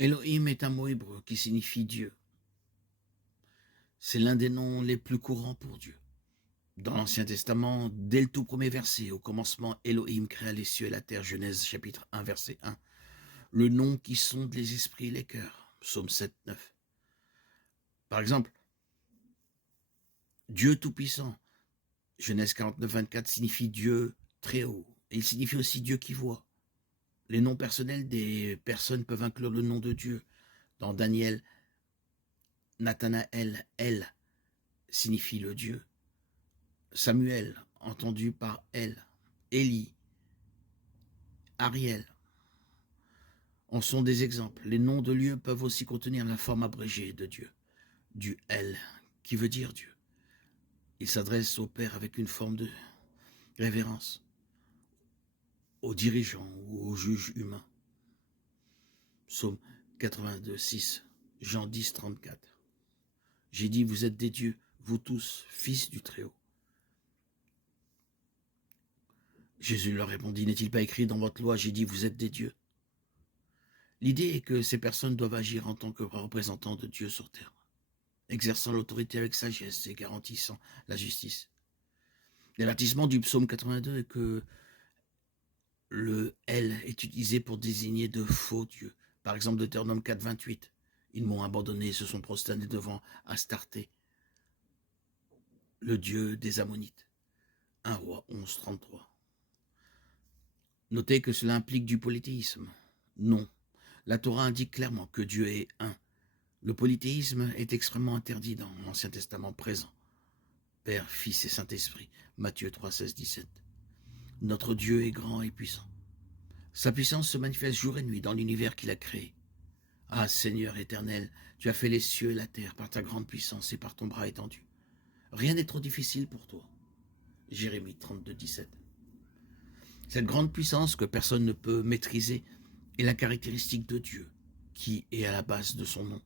Elohim est un mot hébreu qui signifie Dieu. C'est l'un des noms les plus courants pour Dieu. Dans l'Ancien Testament, dès le tout premier verset, au commencement, Elohim créa les cieux et la terre, Genèse chapitre 1, verset 1. Le nom qui sonde les esprits et les cœurs, Psaume 7, 9. Par exemple, Dieu Tout-Puissant, Genèse 49, 24, signifie Dieu très haut. Et il signifie aussi Dieu qui voit. Les noms personnels des personnes peuvent inclure le nom de Dieu. Dans Daniel, Nathanaël, El, signifie le Dieu. Samuel, entendu par El. Élie, Ariel, en sont des exemples. Les noms de lieux peuvent aussi contenir la forme abrégée de Dieu, du El, qui veut dire Dieu. Il s'adresse au Père avec une forme de révérence, aux dirigeants ou aux juges humains. Psaume 82, 6, Jean 10, 34. J'ai dit, vous êtes des dieux, vous tous, fils du Très-Haut. Jésus leur répondit, n'est-il pas écrit dans votre loi, j'ai dit, vous êtes des dieux. L'idée est que ces personnes doivent agir en tant que représentants de Dieu sur terre, exerçant l'autorité avec sagesse et garantissant la justice. L'avertissement du psaume 82 est que le « El » est utilisé pour désigner de faux dieux. Par exemple, Deutéronome 4, 28. Ils m'ont abandonné et se sont prosternés devant Astarté, le dieu des Ammonites. 1 Roi 11, 33. Notez que cela implique du polythéisme. Non. La Torah indique clairement que Dieu est un. Le polythéisme est extrêmement interdit dans l'Ancien Testament présent. Père, Fils et Saint-Esprit. Matthieu 3, 16, 17. Notre Dieu est grand et puissant. Sa puissance se manifeste jour et nuit dans l'univers qu'il a créé. Ah Seigneur éternel, tu as fait les cieux et la terre par ta grande puissance et par ton bras étendu. Rien n'est trop difficile pour toi. Jérémie 32, 17. Cette grande puissance que personne ne peut maîtriser est la caractéristique de Dieu, qui est à la base de son nom.